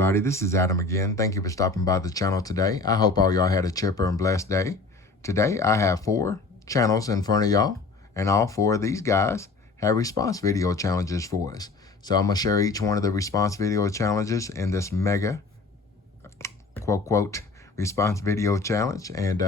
everybody, this is Adam again. Thank you for stopping by the channel today. I hope all y'all had a chipper and blessed day. Today I have 4 channels in front of y'all, and all 4 of these guys have response video challenges for us. So I'm going to share each one of the response video challenges in this mega quote response video challenge, and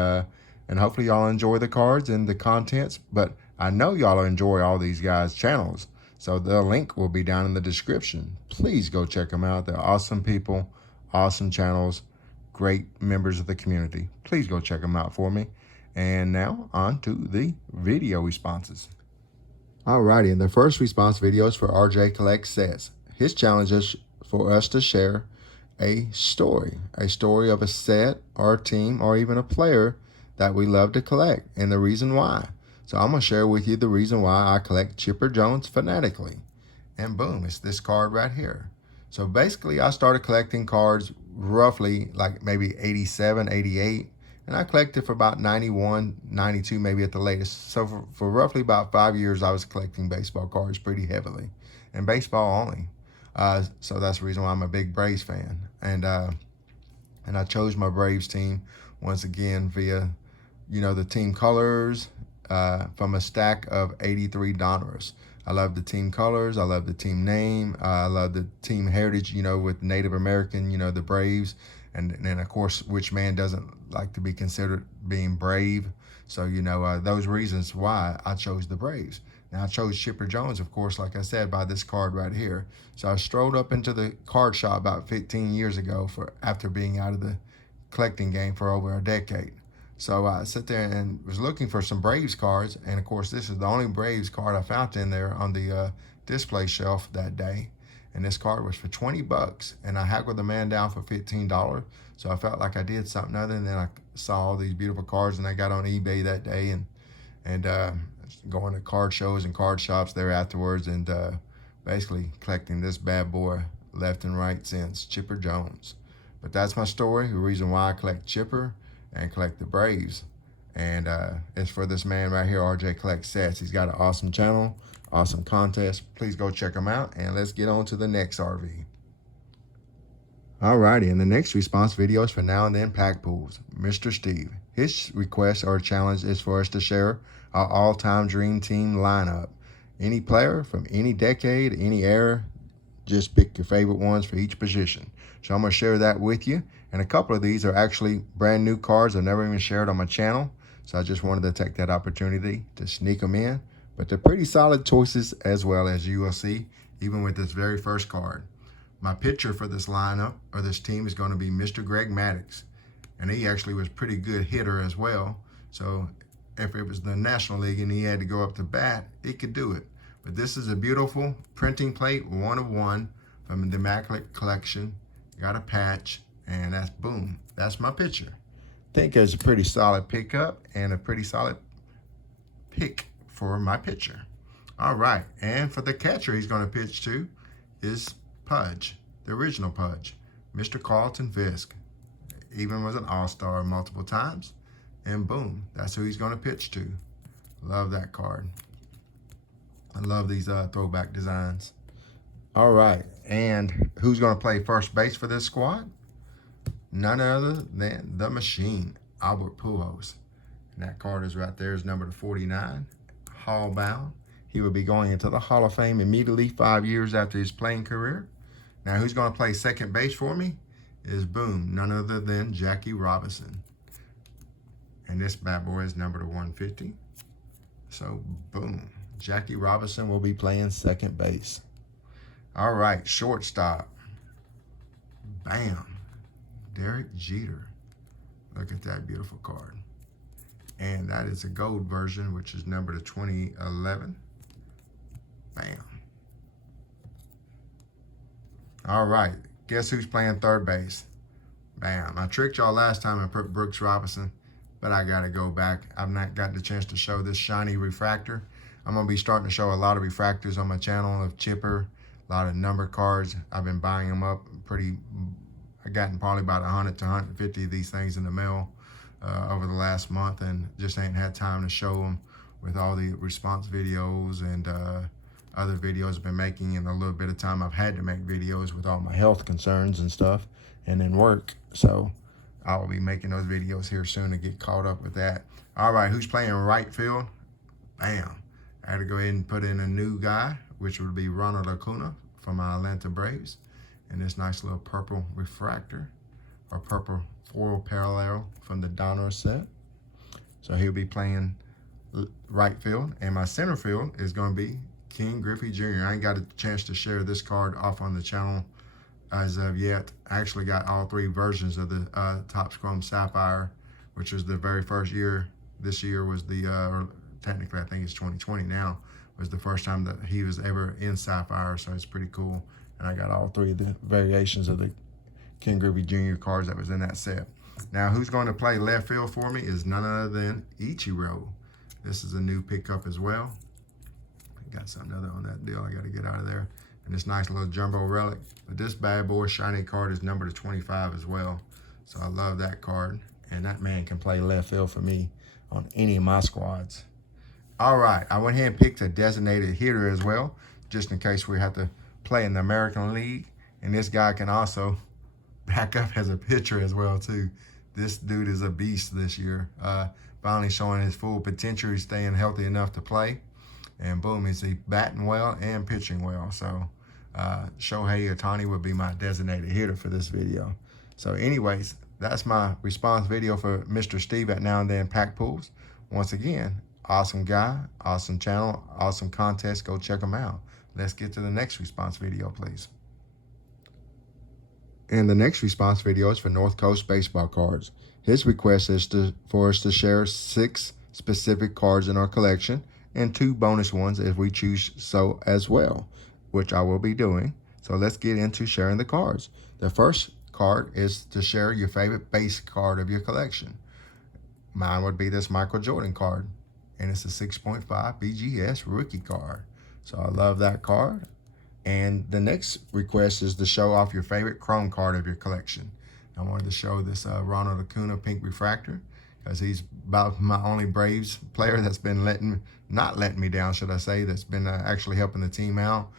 hopefully y'all enjoy the cards and the contents, but I know y'all enjoy all these guys' channels. So the link will be down in the description. Please go check them out. They're awesome people, awesome channels, great members of the community. Please go check them out for me. And now on to the video responses. Alrighty, and the first response video is for RJ Collects Sets. His challenge is for us to share a story of a set or a team or even a player that we love to collect and the reason why. So I'm going to share with you the reason why I collect Chipper Jones fanatically. And boom, it's this card right here. So basically I started collecting cards roughly like maybe 87, 88. And I collected for about 91, 92 maybe at the latest. So for roughly about 5 years I was collecting baseball cards pretty heavily. And baseball only. So that's the reason why I'm a big Braves fan. And I chose my Braves team once again via, the team colors, from a stack of 83 Donruss. I love the team colors. I love the team name. I love the team heritage, with Native American, the Braves. And of course, which man doesn't like to be considered being brave? So, those reasons why I chose the Braves. Now, I chose Chipper Jones, of course, like I said, by this card right here. So I strolled up into the card shop about 15 years ago after being out of the collecting game for over a decade. So I sat there and was looking for some Braves cards. And of course, this is the only Braves card I found in there on the display shelf that day. And this card was for 20 bucks. And I haggled the man down for $15. So I felt like I did something other. And then I saw all these beautiful cards and I got on eBay that day and going to card shows and card shops there afterwards and basically collecting this bad boy left and right since, Chipper Jones. But that's my story, the reason why I collect Chipper and collect the Braves. And it's for this man right here, RJ Collects Sets. He's got an awesome channel, awesome contest. Please go check him out, and let's get on to the next RV. Alrighty, and the next response video is for Now and Then Pack Pools, Mr. Steve. His request or challenge is for us to share our all-time dream team lineup. Any player from any decade, any era, just pick your favorite ones for each position. So I'm going to share that with you. And a couple of these are actually brand new cards I've never even shared on my channel. So I just wanted to take that opportunity to sneak them in. But they're pretty solid choices as well, as you will see, even with this very first card. My pitcher for this lineup or this team is going to be Mr. Greg Maddux. And he actually was a pretty good hitter as well. So if it was the National League and he had to go up to bat, he could do it. But this is a beautiful printing plate, 1 of 1 from the Immaculate Collection. Got a patch, and that's boom. That's my pitcher. Think it's a pretty solid pickup and a pretty solid pick for my pitcher. All right, and for the catcher he's going to pitch to is Pudge, the original Pudge, Mr. Carlton Fisk. Even was an all-star multiple times. And boom, that's who he's going to pitch to. Love that card. I love these throwback designs. All right, and who's going to play first base for this squad? None other than the machine, Albert Pujols. And that card is right there, is number 49, Hall bound. He will be going into the Hall of Fame immediately 5 years after his playing career. Now, who's going to play second base for me is, boom, none other than Jackie Robinson. And this bad boy is number 150. So, boom, Jackie Robinson will be playing second base. All right, shortstop. Bam, Derek Jeter. Look at that beautiful card. And that is a gold version, which is number 2011. Bam. All right, guess who's playing third base? Bam. I tricked y'all last time and put Brooks Robinson, but I got to go back. I've not gotten the chance to show this shiny refractor. I'm going to be starting to show a lot of refractors on my channel of Chipper, a lot of number cards. I've been buying them up I've gotten probably about 100 to 150 of these things in the mail over the last month, and just ain't had time to show them with all the response videos and other videos I've been making in a little bit of time. I've had to make videos with all my health concerns and stuff, and then work. So I will be making those videos here soon to get caught up with that. All right, who's playing right field? Bam. I had to go ahead and put in a new guy, which would be Ronald Acuna from my Atlanta Braves. And this nice little purple refractor, or purple foil parallel from the Donner set. So he'll be playing right field. And my center field is going to be King Griffey Jr. I ain't got a chance to share this card off on the channel as of yet. I actually got all three versions of the Topps Chrome Sapphire, which was the very first year. This year was the, technically I think it's 2020 now, was the first time that he was ever in Sapphire, so it's pretty cool. And I got all three of the variations of the Ken Griffey Jr. cards that was in that set. Now, who's going to play left field for me is none other than Ichiro. This is a new pickup as well. I got something other on that deal I got to get out of there. And this nice little jumbo relic. But this bad boy shiny card is numbered to 25 as well. So I love that card. And that man can play left field for me on any of my squads. All right, I went ahead and picked a designated hitter as well, just in case we have to play in the American League. And this guy can also back up as a pitcher as well too. This dude is a beast this year. Finally showing his full potential. He's staying healthy enough to play. And boom, he's batting well and pitching well. So Shohei Ohtani would be my designated hitter for this video. So anyways, that's my response video for Mr. Steve at Now and Then Pack Pools. Once again, awesome guy, awesome channel, awesome contest. Go check him out. Let's get to the next response video, please. And the next response video is for North Coast Baseball Cards. His request is for us to share 6 specific cards in our collection and 2 bonus ones if we choose so as well, which I will be doing. So let's get into sharing the cards. The first card is to share your favorite base card of your collection. Mine would be this Michael Jordan card, and it's a 6.5 BGS rookie card. So I love that card. And the next request is to show off your favorite chrome card of your collection. I wanted to show this Ronald Acuna pink refractor, because he's about my only Braves player that's been not letting me down, should I say, that's been actually helping the team out.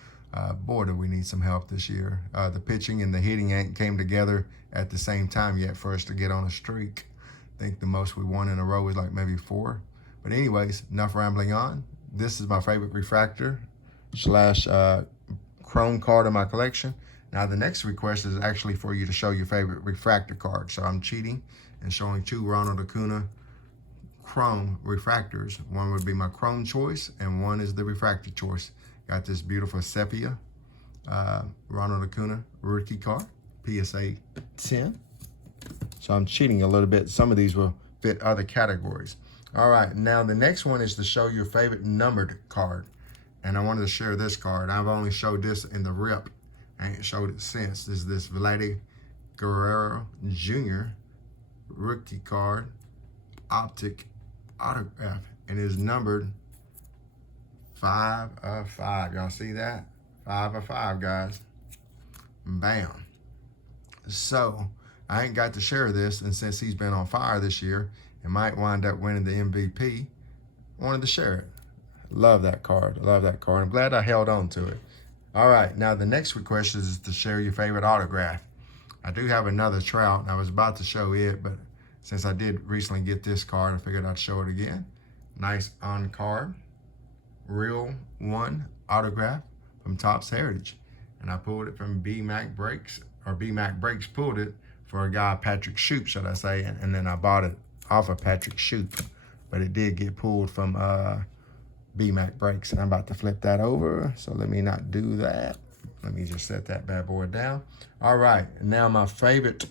Boy, do we need some help this year. The pitching and the hitting ain't came together at the same time yet for us to get on a streak. I think the most we won in a row is like maybe 4. But anyways, enough rambling on. This is my favorite refractor slash chrome card in my collection. Now the next request is actually for you to show your favorite refractor card. So I'm cheating and showing 2 Ronald Acuna chrome refractors. One would be my chrome choice and one is the refractor choice. Got this beautiful sepia Ronald Acuna rookie card, PSA 10. So I'm cheating a little bit. Some of these will fit other categories. All right, now the next one is to show your favorite numbered card. And I wanted to share this card. I've only showed this in the rip. I ain't showed it since. This is this Vladdy Guerrero Jr. rookie card, optic autograph. And it is numbered 5 of 5. Y'all see that? 5 of 5, guys. Bam. So I ain't got to share this, and since he's been on fire this year and might wind up winning the MVP, I wanted to share it. Love that card. Love that card. I'm glad I held on to it. All right, now the next request is to share your favorite autograph. I do have another Trout, and I was about to show it, but since I did recently get this card, I figured I'd show it again. Nice on card, real one autograph from Topps Heritage. And I pulled it from B-Mac Breaks, or B-Mac Breaks pulled it for a guy, Patrick Shoop, should I say, and then I bought it off of Patrick Shoop. But it did get pulled from B-Mac Breaks, and I'm about to flip that over, so let me not do that. Let me just set that bad boy down. All right, now my favorite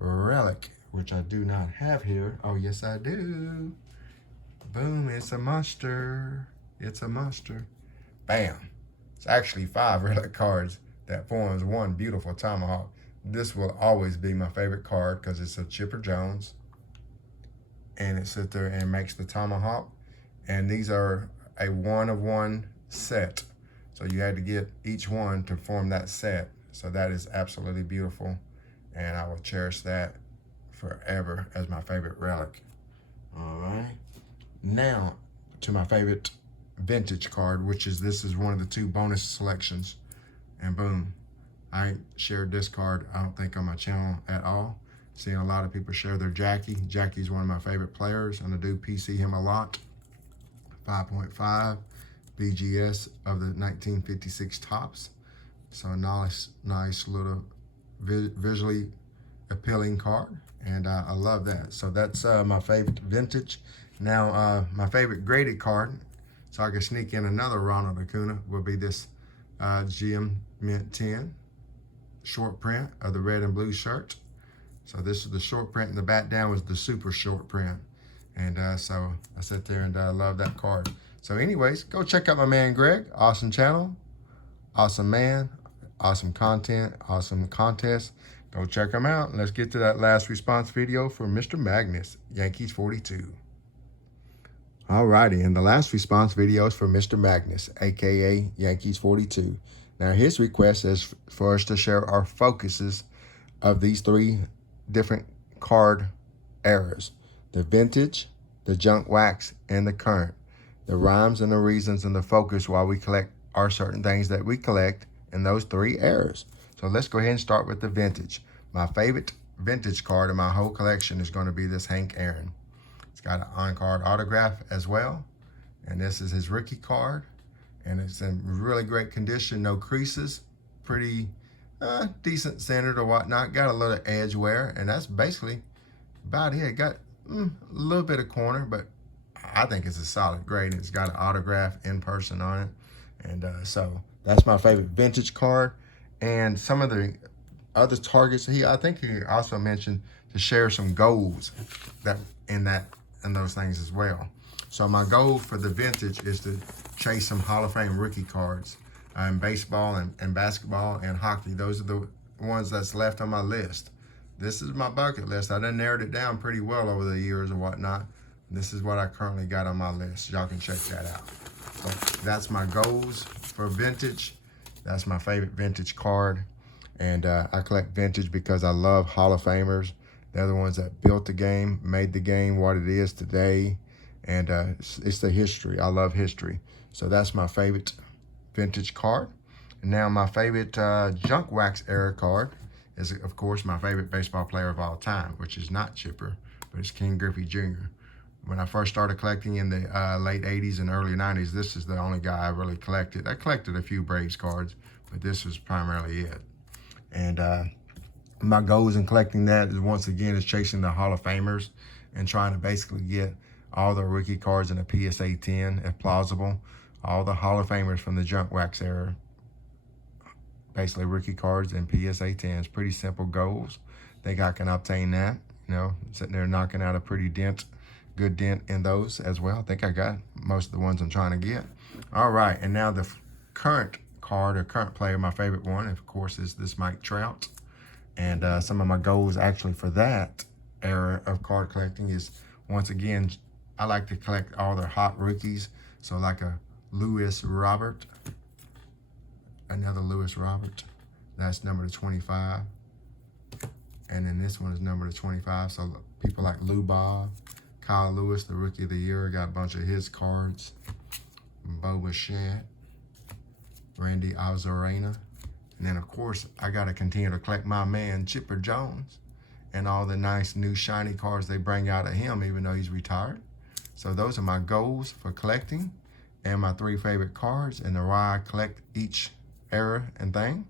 relic, which I do not have here. Oh, yes, I do. Boom, it's a monster. It's a monster. Bam. It's actually 5 relic cards that forms one beautiful tomahawk. This will always be my favorite card because it's a Chipper Jones, and it sits there and makes the tomahawk. And these are a 1-of-1 set. So you had to get each one to form that set. So that is absolutely beautiful. And I will cherish that forever as my favorite relic. All right. Now to my favorite vintage card, this is one of the 2 bonus selections. And boom, I ain't shared this card, I don't think, on my channel at all. Seeing a lot of people share their Jackie. Jackie's one of my favorite players, and I do PC him a lot. 5.5 BGS of the 1956 Topps. So nice little visually appealing card, and I love that. So that's my favorite vintage. Now my favorite graded card, so I can sneak in another Ronald Acuna, will be this GM Mint 10 short print of the red and blue shirt. So this is the short print, and the back down was the super short print. And so I sit there and love that card. So anyways, go check out my man Greg. Awesome channel, awesome man, awesome content, awesome contest. Go check him out. And let's get to that last response video for Mr. Magnus, Yankees 42. Alrighty, and the last response video is for Mr. Magnus, aka Yankees 42. Now his request is for us to share our focuses of these 3 different card eras: the vintage, the junk wax, and the current. The rhymes and the reasons and the focus why we collect our certain things that we collect in those 3 eras. So let's go ahead and start with the vintage. My favorite vintage card in my whole collection is going to be this Hank Aaron. It's got an on-card autograph as well. And this is his rookie card. And it's in really great condition, no creases, pretty decent centered or whatnot. Got a little edge wear, and that's basically about it. Got a little bit of corner, but I think it's a solid grade. It's got an autograph in person on it. And so that's my favorite vintage card. And some of the other targets, I think he also mentioned to share some goals that in those things as well. So my goal for the vintage is to chase some Hall of Fame rookie cards in baseball and basketball and hockey. Those are the ones that's left on my list. This is my bucket list. I done narrowed it down pretty well over the years and whatnot. This is what I currently got on my list. Y'all can check that out. So that's my goals for vintage. That's my favorite vintage card. And I collect vintage because I love Hall of Famers. They're the ones that built the game, made the game what it is today. And it's the history. I love history. So that's my favorite vintage card. And now my favorite junk wax era card is, of course, my favorite baseball player of all time, which is not Chipper, but it's Ken Griffey Jr. When I first started collecting in the late 80s and early 90s, this is the only guy I really collected. I collected a few Braves cards, but this was primarily it. And my goals in collecting that is, once again, is chasing the Hall of Famers and trying to basically get all the rookie cards in a PSA 10, if plausible. All the Hall of Famers from the junk wax era. Basically rookie cards and PSA 10s. Pretty simple goals. Think I can obtain that. You know, sitting there knocking out a pretty good dent in those as well. I think I got most of the ones I'm trying to get. All right, and now the current card or current player, my favorite one, of course, is this Mike Trout. And some of my goals actually for that era of card collecting is, once again, I like to collect all their hot rookies. So like a Lewis Robert, another Lewis Robert, that's number 25. And then this one is number 25. So people like Lou Bob, Kyle Lewis, the Rookie of the Year, got a bunch of his cards. Bo Bichette, Randy Arozarena. And then, of course, I got to continue to collect my man, Chipper Jones, and all the nice new shiny cards they bring out of him, even though he's retired. So those are my goals for collecting and my 3 favorite cards and the why I collect each era and thing.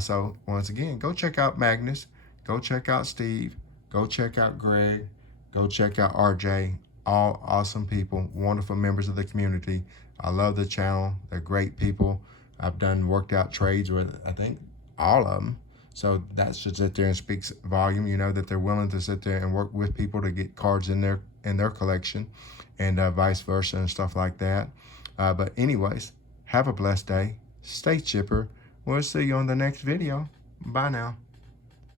So once again, go check out Magnus. Go check out Steve. Go check out Greg. Go check out RJ. All awesome people, wonderful members of the community. I love the channel. They're great people. I've worked out trades with, I think, all of them. So that should sit there and speaks volume, you know, that they're willing to sit there and work with people to get cards in their collection, and vice versa and stuff like that. But anyways, have a blessed day. Stay chipper. We'll see you on the next video. Bye now.